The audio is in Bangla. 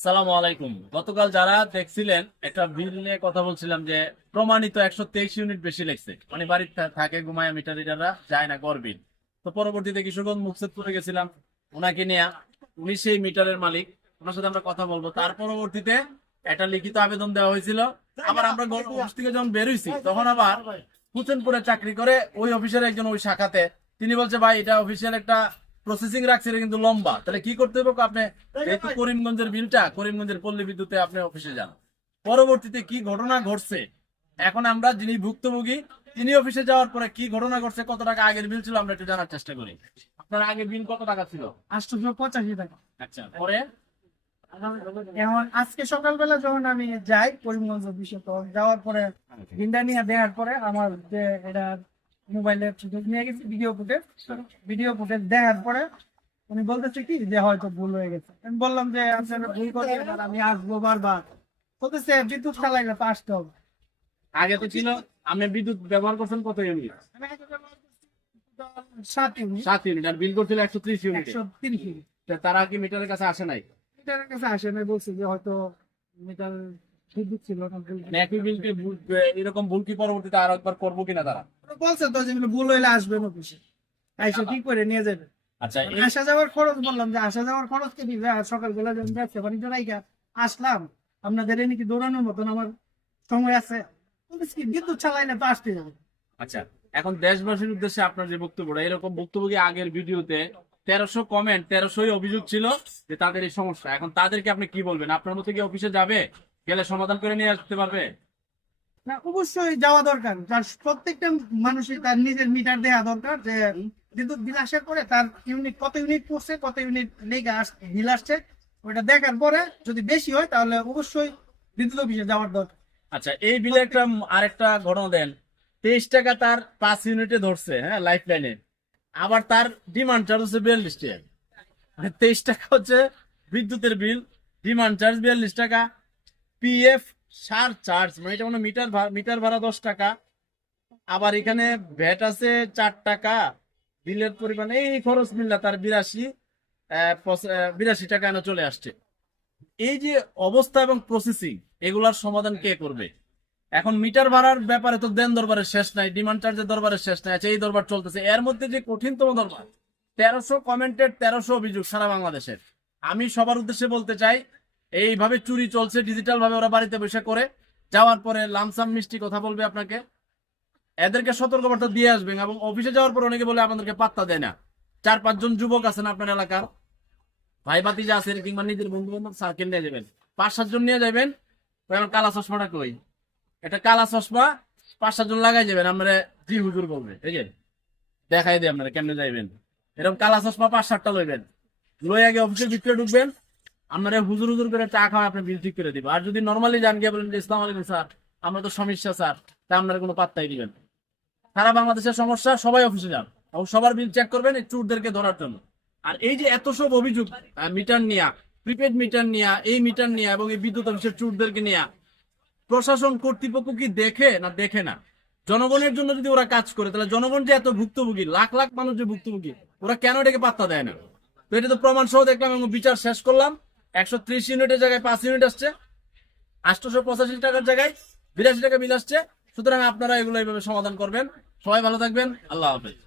সালাম আলাইকুম গতকাল যারা দেখছিলেন, একটা বিল নিয়ে কথা বলছিলাম যে প্রমাণিত একশো তেইশ ইউনিট বেশি লেগছে। মানে বাড়িতে থাকে, ঘুমায় মিটার যায় না গড়বিল তো পরবর্তীতে কিশোরগঞ্জ গেছিলাম ওনাকে নিয়ে, উনি সেই মিটারের মালিক, ওনার সাথে আমরা কথা বলব। তার পরবর্তীতে একটা লিখিত আবেদন দেওয়া হয়েছিল। আবার আমরা গল্প থেকে যখন বেরোইছি তখন আবার হুসেনপুরে চাকরি করে ওই অফিসের একজন ওই শাখাতে, তিনি বলছে, ভাই, এটা অফিসিয়াল একটা প্রসেসিং রাখছে এটা কিন্তু লম্বা। তাহলে কি করতে হবে আপনি? যেহেতু করিমগঞ্জের বিলটা করিমগঞ্জের পল্লী বিদ্যুতে আপনি অফিসে যান। পরবর্তীতে কি ঘটনা ঘটছে? এখন আমরা যিনি ভুক্তভোগী তিনি অফিসে যাওয়ার পরে কি ঘটনা ঘটছে কত টাকা আগের বিল ছিল আমরা একটু জানার চেষ্টা করি। আপনার আগের বিল কত টাকা ছিল? আটশোশো পঁচাশি টাকা। আচ্ছা পরে? এখন আজকে সকালবেলা যখন আমি যাই করিমগঞ্জ অফিসে তো যাওয়ার পরে বিলটা নিয়ে দেওয়ার পরে আমার যে এটা মোবাইলে ফুটেজ নিয়ে গেছি ভিডিও ফুটেজ। ভিডিও ফুটেজ দেখার পরে উনি বলতেছে কি যে হয়তো ভুল হয়ে গেছে। আমি বললাম যে আপনারা ভুল করছেন আর আমি আসব বারবার। বলতেছে বিদ্যুৎ আসতে হবে। আগে তো ছিল আপনি বিদ্যুৎ ব্যবহার করছেন কত ইউনিট আমি সাত ইউনিট সাত ইউনিট আর বিল করছিল একশো ত্রিশ ইউনিট একশো তিরিশ ইউনিট তারা কি মিটারের কাছে আসে নাই? মিটারের কাছে আসে নাই বলছি যে হয়তো মিটার মানে বিলকে এরকম ভুল কি পরবর্তীতে আরও একবার করব কিনা তারা? বলছে তো যেগুলো ভুল হইলে অফিসে। আইসা ঠিক করে নিয়ে যাবে। আচ্ছা আসা যাওয়ার খরচ বললাম যে আসা যাওয়ার খরচ কে দিবে? সকালবেলা যখন ব্যবসা বাণিজ্য আসলাম আপনাদের নাকি দৌড়ানোর মতন আমার সময় আছে? বিদ্যুৎ চালাইলে তো আসতে যাবে। আচ্ছা এখন দেশবাসীর উদ্দেশ্যে আপনার যে বক্তব্যটা এরকম বক্তব্য কি আগের ভিডিওতে? তেরোশো কমেন্ট তেরোশোই অভিযোগ ছিল যে তাদের এই সমস্যা। এখন তাদেরকে আপনি কি বলবেন? আপনার মতো কি অফিসে যাবে? গেলে সমাধান করে নিয়ে আসতে পারবে? না অবশ্যই যাওয়া দরকার। তার প্রত্যেকটা মানুষের তার নিজের মিটার দেওয়া দরকার যে বিদ্যুৎ বিল আসার পরে তার ইউনিট কত ইউনিট পড়ছে কত ইউনিট লেগে আস বিল আসছে ওটা দেখার পরে যদি বেশি হয় তাহলে অবশ্যই বিদ্যুৎ অফিসে যাওয়ার দরকার। আচ্ছা এই বিলে একটা আরেকটা ঘটনা দেন। তেইশ টাকা তার পাঁচ ইউনিটে ধরছে হ্যাঁ লাইফ লাইনে আবার তার ডিমান্ড চার্জ হচ্ছে বিয়াল্লিশ টাকা। মানে তেইশ টাকা হচ্ছে বিদ্যুতের বিল ডিমান্ড চার্জ বিয়াল্লিশ টাকা। পিএফ সার চার্জ মানে এটা মানে মিটার মিটার ভাড়া দশ টাকা। আবার এখানে ভ্যাট আছে চার টাকা। বিলের পরিমাণ, এই খরচ মিললা তার বিরাশি বিরাশি টাকা এনে চলে আসছে। এই যে অবস্থা এবং প্রসেসিং এগুলার সমাধান কে করবে? এখন মিটার ভাড়ার ব্যাপারে তো দেন দরবারের শেষ নাই ডিমান্ড চার্জের দরবারের শেষ নাই আচ্ছা এই দরবার চলতেছে। এর মধ্যে যে কঠিনতম দরবার, তেরোশো কমেন্টেড তেরোশো অভিযোগ সারা বাংলাদেশের। আমি সবার উদ্দেশ্যে বলতে চাই এইভাবে চুরি চলছে ডিজিটাল ভাবে ওরা বাড়িতে বসে করে। যাওয়ার পরে লামসাম মিষ্টি কথা বলবে আপনাকে। এদেরকে সতর্কবার্তা দিয়ে আসবেন এবং অফিসে যাওয়ার পর অনেকে বলে আপনাদেরকে পাত্তা দেয় না। চার, পাঁচজন যুবক আছেন আপনার এলাকার। ভাই বাতি যা আছে কিংবা নিজের বন্ধু বান্ধব সার্কেল নিয়ে যাবেন। পাঁচ, সাতজন নিয়ে যাবেন। আমার কালা চশমাটা কই? এটা কালা চশমা, পাঁচ, সাতজন লাগাই যাবেন। আপনারা জি হুজুর বলবে, ঠিক আছে? দেখাই দিয়ে আপনারা কেমনে যাইবেন। এরকম কালা চশমা পাঁচ, সাতটা লইবেন। লই আগে অফিসের ভিতরে ঢুকবেন। আপনারা হুজুর হুজুর করে চা খাওয়া আপনি বিল ঠিক করে দিব। আর যদি নর্মালি যান গিয়ে বলেন যে, ইসলাম আলাইকুম স্যার, আমরা তো সমস্যা স্যার, তা আপনারা কোনো পাত্তাই দিবেন সারা বাংলাদেশের সমস্যা, সবাই অফিসে যান। এবং সবার বিল চেক করবেন এই চুরদেরকে ধরার জন্য। আর এই যে এত সব অভিযোগ মিটার নিয়া প্রিপেড মিটার নিয়া, এই মিটার নিয়া এবং এই বিদ্যুৎ অফিসের চুরদেরকে নিয়া, প্রশাসন কর্তৃপক্ষ কি দেখে না দেখে না? জনগণের জন্য যদি ওরা কাজ করে, তাহলে জনগণ যে এত ভুক্তভোগী, লাখ লাখ মানুষ যে ভুক্তভোগী, ওরা কেন এটাকে পাত্তা দেয় না? তো এটা তো প্রমাণ সহ দেখলাম এবং বিচার শেষ করলাম। একশো ত্রিশ ইউনিটের জায়গায় পাঁচ ইউনিট আসছে আটশোশো পঁচাশি টাকার জায়গায় বিরাশি টাকা বিল আসছে। সুতরাং আপনারা এগুলো এইভাবে সমাধান করবেন। সবাই ভালো থাকবেন। আল্লাহ হাফেজ।